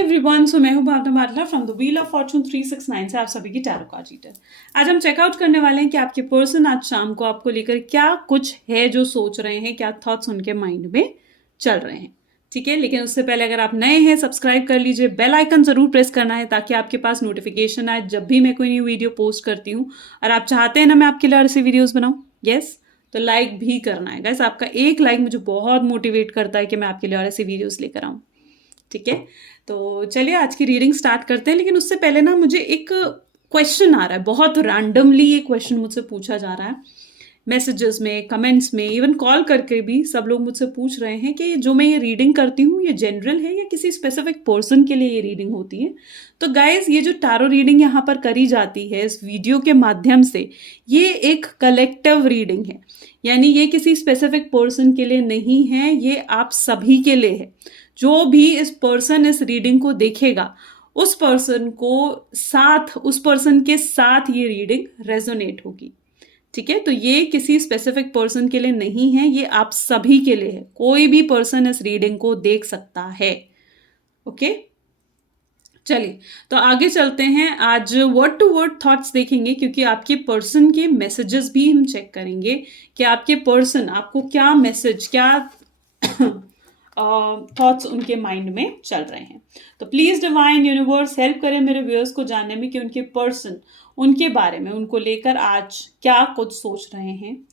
Everyone, so मैं हूं Bhavna Batla from the wheel of fortune 369 से आप सभी की टैरो कार्ड रीडर। आज हम चेकआउट करने वाले हैं कि आपके पर्सन आज शाम को आपको लेकर क्या कुछ है जो सोच रहे हैं, क्या थॉट्स उनके माइंड में चल रहे हैं। ठीक है, लेकिन उससे पहले अगर आप नए हैं सब्सक्राइब कर लीजिए, बेल आइकन जरूर प्रेस करना है ताकि आपके पास नोटिफिकेशन आए जब भी मैं कोई न्यू वीडियो पोस्ट करती हूँ। और आप चाहते हैं ना मैं आपके लिए ऐसी वीडियोज बनाऊँ, यस, तो लाइक भी करना है गाइस। आपका एक लाइक मुझे बहुत मोटिवेट करता है कि मैं आपके लिए और ऐसी वीडियोस लेकर आऊँ। ठीक है, तो चलिए आज की रीडिंग स्टार्ट करते हैं। लेकिन उससे पहले ना मुझे एक क्वेश्चन आ रहा है, बहुत रैंडमली ये क्वेश्चन मुझसे पूछा जा रहा है मैसेजेस में, कमेंट्स में, इवन कॉल करके भी सब लोग मुझसे पूछ रहे हैं कि जो मैं ये रीडिंग करती हूँ ये जनरल है या किसी स्पेसिफिक पर्सन के लिए ये रीडिंग होती है। तो गाइज, ये जो टैरो रीडिंग यहाँ पर करी जाती है इस वीडियो के माध्यम से, ये एक कलेक्टिव रीडिंग है, यानी ये किसी स्पेसिफिक पर्सन के लिए नहीं है, ये आप सभी के लिए है। जो भी इस पर्सन इस रीडिंग को देखेगा उस पर्सन के साथ ये रीडिंग रेजोनेट होगी। ठीक है, तो ये किसी स्पेसिफिक पर्सन के लिए नहीं है, ये आप सभी के लिए है। कोई भी पर्सन इस रीडिंग को देख सकता है। ओके, चलिए तो आगे चलते हैं। आज वर्ड टू वर्ड थॉट्स देखेंगे क्योंकि आपके पर्सन के मैसेजेस भी हम चेक करेंगे कि आपके पर्सन आपको क्या मैसेज, क्या थॉट्स उनके माइंड में चल रहे हैं। तो प्लीज डिवाइन यूनिवर्स हेल्प करें मेरे व्यूअर्स को जानने में कि उनके पर्सन, उनके बारे में, उनको लेकर आज क्या कुछ सोच रहे हैं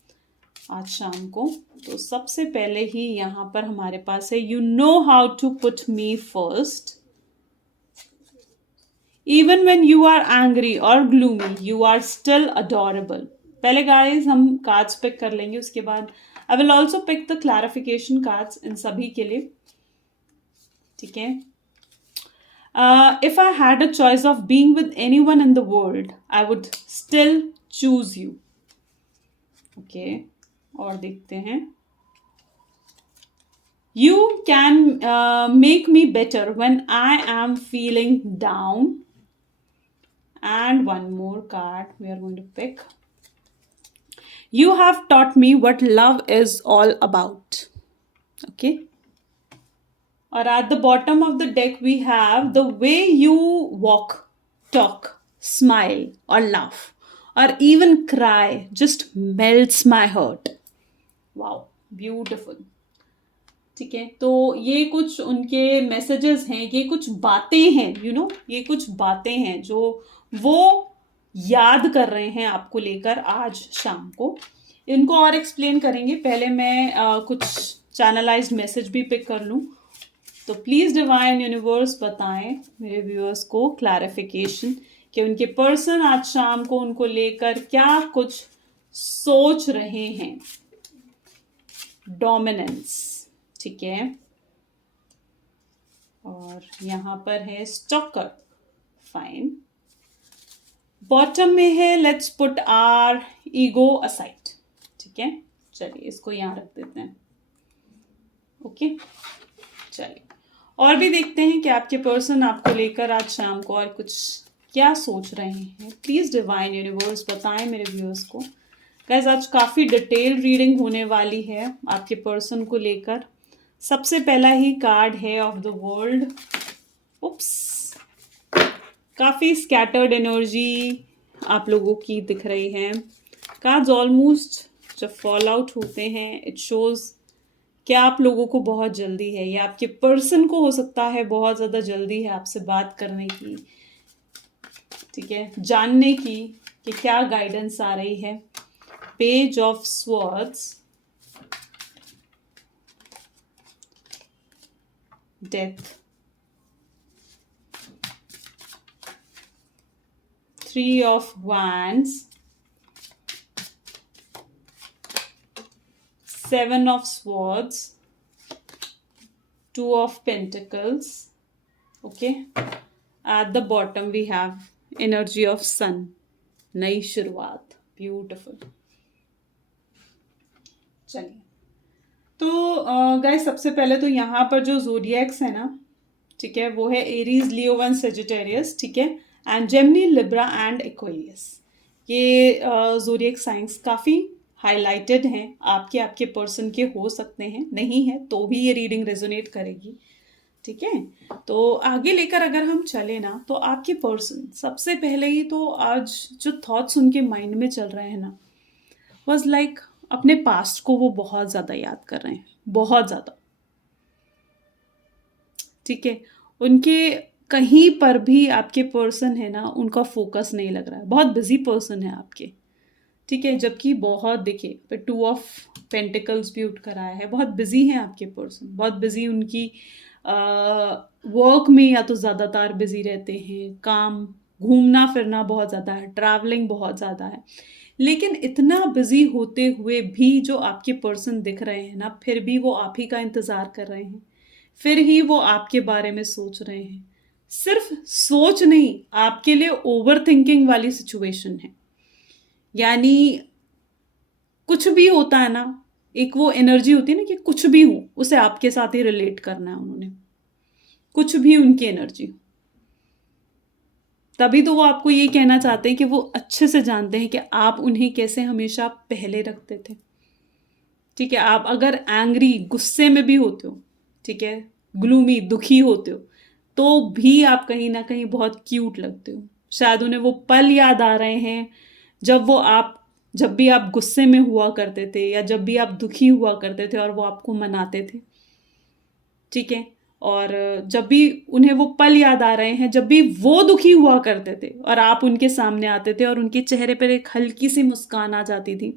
आज शाम को। तो सबसे पहले ही यहाँ पर हमारे पास है, you know how to put me first even when you are angry और gloomy you are still adorable. पहले गाइस हम कार्ड्स पिक कर लेंगे, उसके बाद I will also pick the clarification cards in सभी के लिए। ठीक है, if I had a choice of being with anyone in the world I would still choose you. Okay, और देखते हैं, you can make me better when I am feeling down. And one more card we are going to pick. You have taught me what love is all about. Okay. Or at the bottom of the deck we have, the way you walk, talk, smile or laugh or even cry just melts my heart. Wow, beautiful. ठीक है, तो ये कुछ उनके messages हैं, ये कुछ बातें हैं, ये कुछ बातें हैं जो वो याद कर रहे हैं आपको लेकर आज शाम को। इनको और एक्सप्लेन करेंगे, पहले मैं कुछ चैनलाइज्ड मैसेज भी पिक कर लूं। तो प्लीज डिवाइन यूनिवर्स बताएं मेरे व्यूअर्स को क्लैरिफिकेशन कि उनके पर्सन आज शाम को उनको लेकर क्या कुछ सोच रहे हैं। डोमिनेंस, ठीक है, और यहां पर है स्टॉकर, फाइन। बॉटम में है let's put our ego aside. ठीक है, चलिए इसको यहां रख देते हैं। ओके, चलिए और भी देखते हैं कि आपके पर्सन आपको लेकर आज शाम को और कुछ क्या सोच रहे हैं। प्लीज डिवाइन यूनिवर्स बताएं मेरे व्यूअर्स को। गाइस, आज काफी डिटेल रीडिंग होने वाली है आपके पर्सन को लेकर। सबसे पहला ही कार्ड है ऑफ द वर्ल्ड। उप्स, काफी स्कैटर्ड एनर्जी आप लोगों की दिख रही है। कार्ड्स ऑलमोस्ट जब फॉल आउट होते हैं इट शोज कि आप लोगों को बहुत जल्दी है, या आपके पर्सन को हो सकता है बहुत ज्यादा जल्दी है आपसे बात करने की। ठीक है, जानने की कि क्या गाइडेंस आ रही है। Page of swords, death, 3 of wands, 7 of swords, 2 of pentacles. Okay, at the bottom we have energy of sun, नई शुरुआत, ब्यूटिफुल। चलिए, तो गाइस सबसे पहले तो यहाँ पर जो ज़ोडिएक्स है ना, ठीक है, वो है एरीज, लियो वन, सेजिटेरियस, ठीक है, and Gemini, Libra and Aquarius. ये ज़ोडिएक साइंस काफ़ी हाईलाइटेड हैं, आपके पर्सन के हो सकते हैं, नहीं है तो भी ये रीडिंग रेजोनेट करेगी। ठीक है। तो आगे लेकर अगर हम चले ना, तो आपके पर्सन सबसे पहले ही तो आज जो थॉट्स उनके माइंड में चल रहे हैं ना, वॉज लाइक अपने पास्ट को वो बहुत ज़्यादा याद कर रहे हैं, बहुत ज़्यादा। ठीक है, उनके कहीं पर भी आपके पर्सन है ना, उनका फोकस नहीं लग रहा है, बहुत बिजी पर्सन है आपके। ठीक है, जबकि बहुत देखिए पे 2 ऑफ पेंटिकल्स भी उठ कर आया है, बहुत बिजी हैं आपके पर्सन, बहुत बिजी उनकी वर्क में या तो ज़्यादातर बिजी रहते हैं, काम घूमना फिरना बहुत ज़्यादा है, ट्रैवलिंग बहुत ज़्यादा है। लेकिन इतना बिजी होते हुए भी जो आपके पर्सन दिख रहे हैं ना, फिर भी वो आप ही का इंतज़ार कर रहे हैं, फिर ही वो आपके बारे में सोच रहे हैं। सिर्फ सोच नहीं, आपके लिए ओवर थिंकिंग वाली सिचुएशन है। यानी कुछ भी होता है ना, एक वो एनर्जी होती है ना कि कुछ भी हो उसे आपके साथ ही रिलेट करना है उन्होंने, कुछ भी उनकी एनर्जी हो। तभी तो वो आपको ये कहना चाहते हैं कि वो अच्छे से जानते हैं कि आप उन्हें कैसे हमेशा पहले रखते थे। ठीक है, आप अगर एंग्री गुस्से में भी होते हो, ठीक है, ग्लूमी दुखी होते हो, तो भी आप कहीं ना कहीं बहुत क्यूट लगते हो। शायद उन्हें वो पल याद आ रहे हैं जब भी आप गुस्से में हुआ करते थे, या जब भी आप दुखी हुआ करते थे और वो आपको मनाते थे। ठीक है, और जब भी उन्हें वो पल याद आ रहे हैं जब भी वो दुखी हुआ करते थे और आप उनके सामने आते थे और उनके चेहरे पर एक हल्की सी मुस्कान आ जाती थी।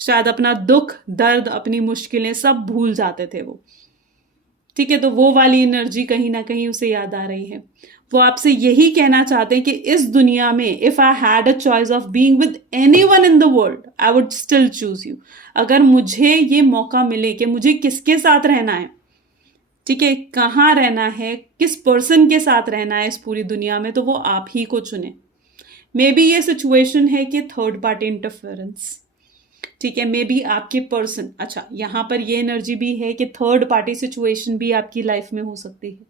शायद अपना दुख, दर्द, अपनी मुश्किलें सब भूल जाते थे वो। ठीक है, तो वो वाली एनर्जी कहीं ना कहीं उसे याद आ रही है। वो आपसे यही कहना चाहते हैं कि इस दुनिया में if I had a choice of being with anyone in the world, I would still choose you. अगर मुझे ये मौका मिले कि मुझे किसके साथ रहना है, ठीक है, कहाँ रहना है, किस पर्सन के साथ रहना है इस पूरी दुनिया में, तो वो आप ही को चुने। मे बी ये सिचुएशन है कि थर्ड पार्टी इंटरफेरेंस, ठीक है, मे बी आपके पर्सन, अच्छा यहाँ पर ये एनर्जी भी है कि थर्ड पार्टी सिचुएशन भी आपकी लाइफ में हो सकती है।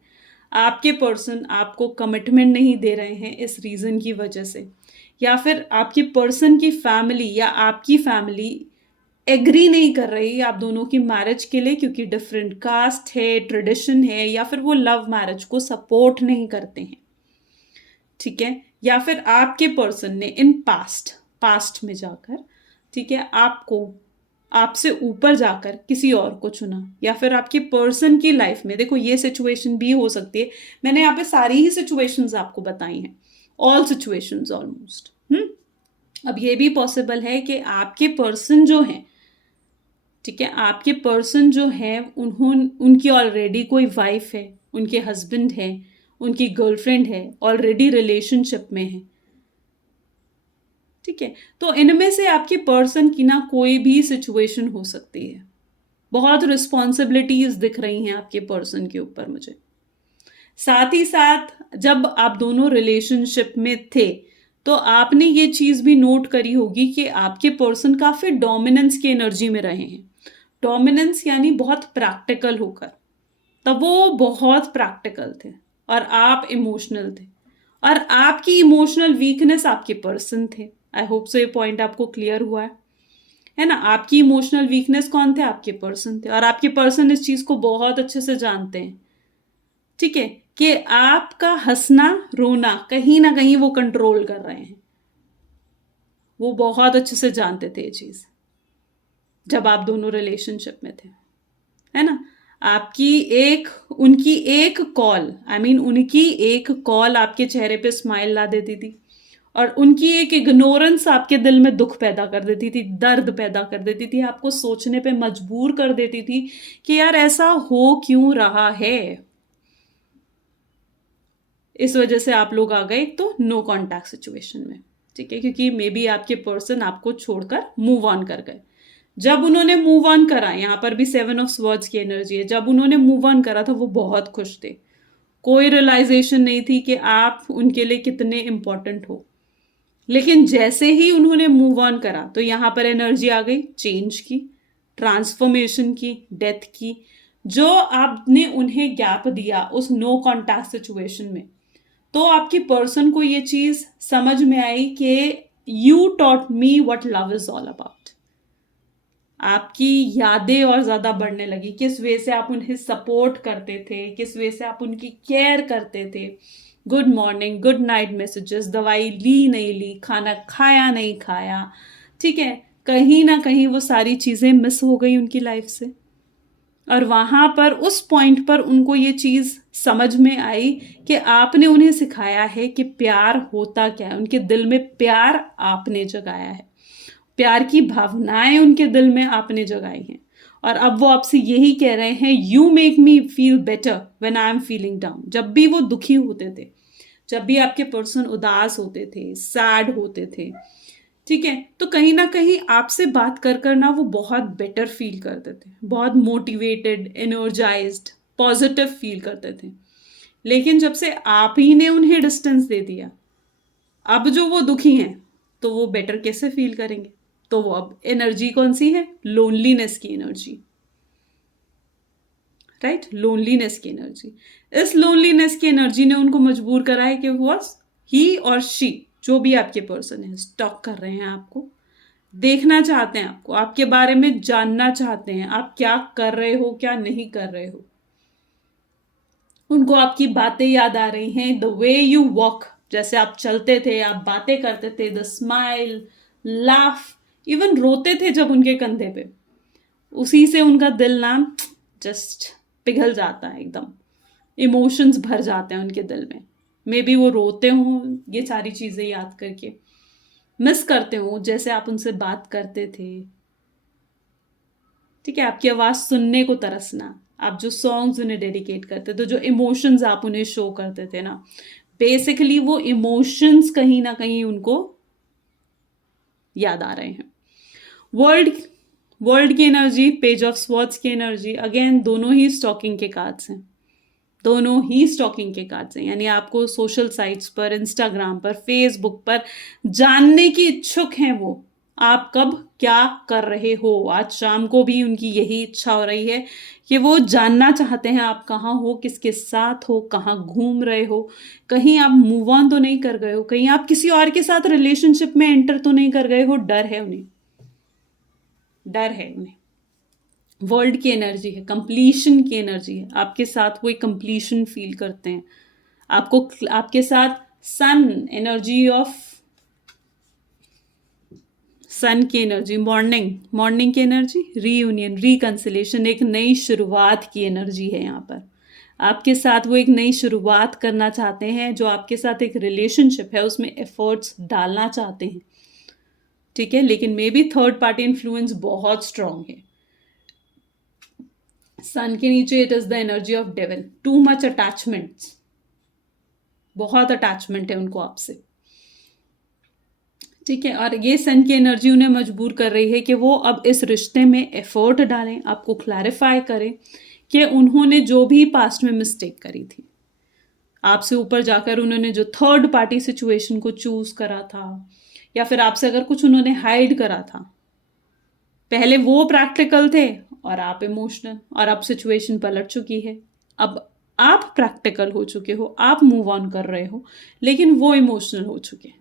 आपके पर्सन आपको कमिटमेंट नहीं दे रहे हैं इस रीज़न की वजह से, या फिर आपके पर्सन की फैमिली या आपकी फैमिली एग्री नहीं कर रही आप दोनों की मैरिज के लिए, क्योंकि डिफरेंट कास्ट है, ट्रेडिशन है, या फिर वो लव मैरिज को सपोर्ट नहीं करते हैं। ठीक है, या फिर आपके पर्सन ने इन पास्ट में जाकर, ठीक है, आपसे ऊपर जाकर किसी और को चुना, या फिर आपके पर्सन की लाइफ में, देखो ये सिचुएशन भी हो सकती है। मैंने यहाँ पे सारी ही सिचुएशंस आपको बताई हैं, ऑल सिचुएशंस ऑलमोस्ट। अब ये भी पॉसिबल है कि आपके पर्सन जो हैं, ठीक है, आपके पर्सन जो है उनकी ऑलरेडी कोई वाइफ है, उनके हस्बैंड है, उनकी गर्लफ्रेंड है, ऑलरेडी रिलेशनशिप में है। ठीक है, तो इनमें से आपके पर्सन की ना कोई भी सिचुएशन हो सकती है। बहुत रिस्पॉन्सिबिलिटीज दिख रही हैं आपके पर्सन के ऊपर मुझे। साथ ही साथ जब आप दोनों रिलेशनशिप में थे, तो आपने ये चीज भी नोट करी होगी कि आपके पर्सन काफी डोमिनेंस की एनर्जी में रहे हैं। डोमिनेंस यानी बहुत प्रैक्टिकल होकर, तब वो बहुत प्रैक्टिकल थे और आप इमोशनल थे, और आपकी इमोशनल वीकनेस आपके पर्सन थे। आई होप सो ये पॉइंट आपको क्लियर हुआ है ना। आपकी इमोशनल वीकनेस कौन थे? आपके पर्सन थे, और आपके पर्सन इस चीज को बहुत अच्छे से जानते हैं। ठीक है, कि आपका हंसना रोना कहीं ना कहीं वो कंट्रोल कर रहे हैं। वो बहुत अच्छे से जानते थे ये चीज जब आप दोनों रिलेशनशिप में थे, है ना। उनकी एक कॉल, उनकी एक कॉल आपके चेहरे पे स्माइल ला देती थी, और उनकी एक इग्नोरेंस आपके दिल में दुख पैदा कर देती थी, दर्द पैदा कर देती थी, आपको सोचने पे मजबूर कर देती थी कि यार ऐसा हो क्यों रहा है। इस वजह से आप लोग आ गए तो नो कॉन्टैक्ट सिचुएशन में। ठीक है, क्योंकि मे बी आपके पर्सन आपको छोड़कर मूव ऑन कर गए। जब उन्होंने मूव ऑन करा, यहाँ पर भी 7 ऑफ स्वॉर्ड्स की एनर्जी है, जब उन्होंने मूव ऑन करा था वो बहुत खुश थे। कोई रियलाइजेशन नहीं थी कि आप उनके लिए कितने इंपॉर्टेंट हो। लेकिन जैसे ही उन्होंने मूव ऑन करा, तो यहाँ पर एनर्जी आ गई चेंज की, ट्रांसफॉर्मेशन की, डेथ की। जो आपने उन्हें गैप दिया उस नो कॉन्टैक्ट सिचुएशन में, तो आपके पर्सन को ये चीज समझ में आई कि you taught me what love is all about. आपकी यादें और ज़्यादा बढ़ने लगी, किस वे से आप उन्हें सपोर्ट करते थे, किस वे से आप उनकी केयर करते थे। Good morning, good night messages, दवाई ली नहीं ली, खाना खाया नहीं खाया, ठीक है, कहीं ना कहीं वो सारी चीज़ें मिस हो गई उनकी लाइफ से। और वहां पर उस पॉइंट पर उनको ये चीज़ समझ में आई कि आपने उन्हें सिखाया है कि प्यार होता क्या है, उनके दिल में प्यार आपने जगाया है, प्यार की भावनाएं उनके दिल में आपने जगाई हैं। और अब वो आपसे यही कह रहे हैं, you make me feel better when I am feeling down. जब भी वो दुखी होते थे, जब भी आपके पर्सन उदास होते थे, सैड होते थे, ठीक है, तो कहीं ना कहीं आपसे बात कर ना वो बहुत बेटर फील करते थे, बहुत मोटिवेटेड, एनर्जाइज्ड, पॉजिटिव फील करते थे। लेकिन जब से आप ही ने उन्हें डिस्टेंस दे दिया, अब जो वो दुखी हैं तो वो बेटर कैसे फील करेंगे? तो वो अब एनर्जी कौन सी है? लोनलीनेस की एनर्जी, राइट, लोनलीनेस की एनर्जी। इस लोनलीनेस की एनर्जी ने उनको मजबूर करा है कि वॉज ही और शी, जो भी आपके पर्सन है, स्टॉक कर रहे हैं आपको, देखना चाहते हैं आपको, आपके बारे में जानना चाहते हैं, आप क्या कर रहे हो, क्या नहीं कर रहे हो। उनको आपकी बातें याद आ रही हैं, द वे यू वॉक, जैसे आप चलते थे, आप बातें करते थे, द स्माइल, लाफ, इवन रोते थे जब उनके कंधे पे, उसी से उनका दिल ना जस्ट पिघल जाता है एकदम, इमोशंस भर जाते हैं उनके दिल में। मे बी वो रोते हों ये सारी चीज़ें याद करके, मिस करते हो जैसे आप उनसे बात करते थे, ठीक है, आपकी आवाज़ सुनने को तरसना, आप जो सॉन्ग्स उन्हें डेडिकेट करते थे, जो इमोशंस आप उन्हें शो करते थे ना, बेसिकली वो इमोशंस कहीं ना कहीं उनको याद आ रहे हैं। वर्ल्ड वर्ल्ड की एनर्जी, पेज ऑफ स्वॉर्ड्स की एनर्जी, अगेन दोनों ही स्टॉकिंग के कार्ड्स हैं, दोनों ही स्टॉकिंग के कार्ड्स हैं। यानी आपको सोशल साइट्स पर, इंस्टाग्राम पर, फेसबुक पर जानने की इच्छुक हैं वो, आप कब क्या कर रहे हो। आज शाम को भी उनकी यही इच्छा हो रही है कि वो जानना चाहते हैं आप कहाँ हो, किसके साथ हो, कहाँ घूम रहे हो, कहीं आप मूव ऑन तो नहीं कर गए हो, कहीं आप किसी और के साथ रिलेशनशिप में एंटर तो नहीं कर गए हो। डर है उन्हें, डर है उन्हें। वर्ल्ड की एनर्जी है, कंप्लीशन की एनर्जी है, आपके साथ वो एक कंप्लीशन फील करते हैं। आपको, आपके साथ सन एनर्जी ऑफ, सन की एनर्जी, मॉर्निंग की एनर्जी, रीयूनियन, रिकंसिलेशन, एक नई शुरुआत की एनर्जी है यहाँ पर। आपके साथ वो एक नई शुरुआत करना चाहते हैं, जो आपके साथ एक रिलेशनशिप है उसमें एफर्ट्स डालना चाहते हैं, ठीक है, लेकिन may be third party influence बहुत स्ट्रांग है। सन के नीचे it is the energy of devil, too much attachments, बहुत अटैचमेंट है उनको आपसे, ठीक है। और ये सन की एनर्जी उन्हें मजबूर कर रही है कि वो अब इस रिश्ते में एफर्ट डालें, आपको क्लैरिफाई करें कि उन्होंने जो भी पास्ट में मिस्टेक करी थी, आपसे ऊपर जाकर उन्होंने जो थर्ड पार्टी सिचुएशन को चूज करा था, या फिर आपसे अगर कुछ उन्होंने हाइड करा था, पहले वो प्रैक्टिकल थे और आप इमोशनल, और अब सिचुएशन पलट चुकी है, अब आप प्रैक्टिकल हो चुके हो, आप मूव ऑन कर रहे हो, लेकिन वो इमोशनल हो चुके हैं।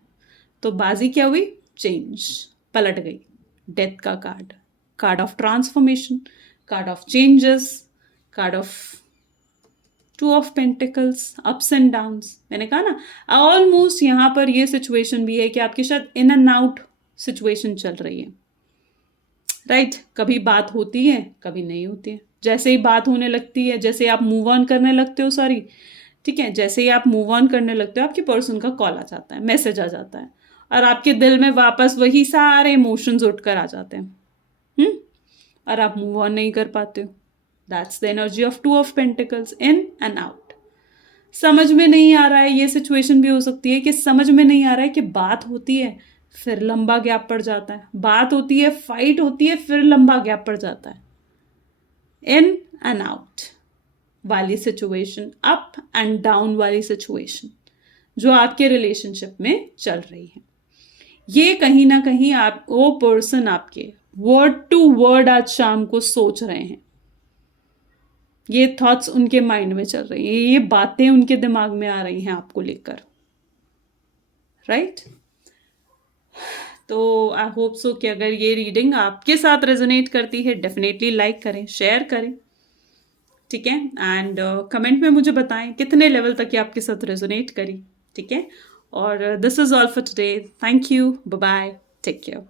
तो बाजी क्या हुई? चेंज, पलट गई। डेथ का card, card of transformation, card of changes, card of two of pentacles, ups and downs. मैंने कहा ना, ऑलमोस्ट यहाँ पर ये सिचुएशन भी है कि आपके शायद इन एंड आउट सिचुएशन चल रही है, राइट। कभी बात होती है, कभी नहीं होती है। जैसे ही बात होने लगती है, जैसे आप मूव ऑन करने लगते हो, सॉरी, ठीक है, जैसे ही आप मूव ऑन करने लगते हो, आपके पर्सन का कॉल आ जाता है, मैसेज आ जाता है, और आपके दिल में वापस वही सारे इमोशंस उठकर आ जाते हैं, और आप मूव ऑन नहीं कर पाते हो। That's the energy of two of pentacles, in and out. समझ में नहीं आ रहा है, ये सिचुएशन भी हो सकती है कि समझ में नहीं आ रहा है कि बात होती है फिर लंबा गैप पड़ जाता है, बात होती है, फाइट होती है, फिर लंबा गैप पड़ जाता है। इन एंड आउट वाली सिचुएशन, अप एंड डाउन वाली सिचुएशन जो आपके रिलेशनशिप में चल रही है, ये कहीं ना कहीं आप, वो पर्सन आपके वर्ड टू वर्ड आज शाम को सोच रहे हैं, ये थॉट्स उनके माइंड में चल रही हैं, ये बातें उनके दिमाग में आ रही हैं आपको लेकर, राइट। तो आई होप सो कि अगर ये रीडिंग आपके साथ रेजोनेट करती है डेफिनेटली लाइक करें, शेयर करें, ठीक है, एंड कमेंट में मुझे बताएं कितने लेवल तक ये आपके साथ रेजोनेट करी, ठीक है। और this is all for today, thank you, bye bye, take care.